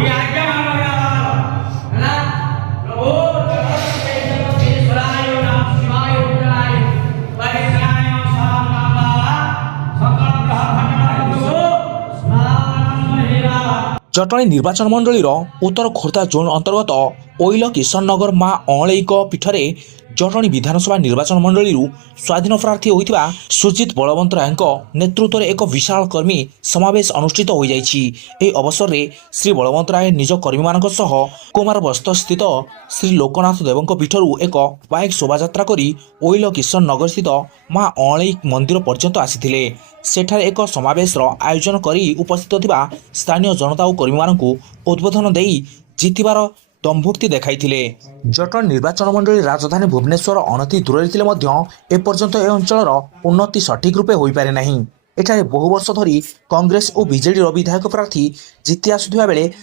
ಈ ಆಜ್ಞೆ ಮಾಡೋಣ ಪ್ರಭು ಜಗತ್ತೀಶ್ವರಾಯ ನಮಃ ಶಿವಾಯ ಉತ್ತರಾಯ ಪರಿತ್ರಾಯ ಸಾಮನಾಮ ಸಕಲ ಗ್ರಹ ಭಂಡನಾಯ ಸ್ನಾನಂ ಮಹಿಳಾ। ଜଟଣୀ ନିର୍ବାଚନ ମଣ୍ଡଳୀର ଉତ୍ତର ଖୋର୍ଦ୍ଧା ଜୋନ୍ ଅନ୍ତର୍ଗତ ଓଇଲ କିଶନନଗର ମା ଅଁଳେଇଙ୍କ ପୀଠରେ ଜଟଣୀ ବିଧାନସଭା ନିର୍ବାଚନ ମଣ୍ଡଳୀରୁ ସ୍ୱାଧୀନ ପ୍ରାର୍ଥୀ ହୋଇଥିବା ସୁଜିତ ବଳବନ୍ତ ରାୟଙ୍କ ନେତୃତ୍ୱରେ ଏକ ବିଶାଳ କର୍ମୀ ସମାବେଶ ଅନୁଷ୍ଠିତ ହୋଇଯାଇଛି। ଏହି ଅବସରରେ ଶ୍ରୀ ବଳବନ୍ତ ରାୟ ନିଜ କର୍ମୀମାନଙ୍କ ସହ କୁମାର ବସ୍ତସ୍ଥିତ ଶ୍ରୀ ଲୋକନାଥ ଦେବଙ୍କ ପୀଠରୁ ଏକ ବାଇକ୍ ଶୋଭାଯାତ୍ରା କରି ଓଇଲ କିଶନନଗର ସ୍ଥିତ ମା ଅଁଳେଇ ମନ୍ଦିର ପର୍ଯ୍ୟନ୍ତ ଆସିଥିଲେ। ସେଠାରେ ଏକ ସମାବେଶର ଆୟୋଜନ କରି ଉପସ୍ଥିତ ଥିବା ସ୍ଥାନୀୟ ଜନତା ଓ କର୍ମୀମାନଙ୍କୁ ଉଦ୍ବୋଧନ ଦେଇ ଜିତିବାର ଦମ୍ଭୁକ୍ତି ଦେଖାଇଥିଲେ। ଜଟଣୀ ନିର୍ବାଚନ ମଣ୍ଡଳୀ ରାଜଧାନୀ ଭୁବନେଶ୍ୱର ଅନତି ଦୂରରେ ଥିଲେ ମଧ୍ୟ ଏପର୍ଯ୍ୟନ୍ତ ଏ ଅଞ୍ଚଳର ଉନ୍ନତି ସଠିକ୍ ରୂପେ ହୋଇପାରେ ନାହିଁ। ଏଠାରେ ବହୁ ବର୍ଷ ଧରି କଂଗ୍ରେସ ଓ ବିଜେଡିର ବିଧାୟକ ପ୍ରାର୍ଥୀ ଜିତି ଆସୁଥିବା ବେଳେ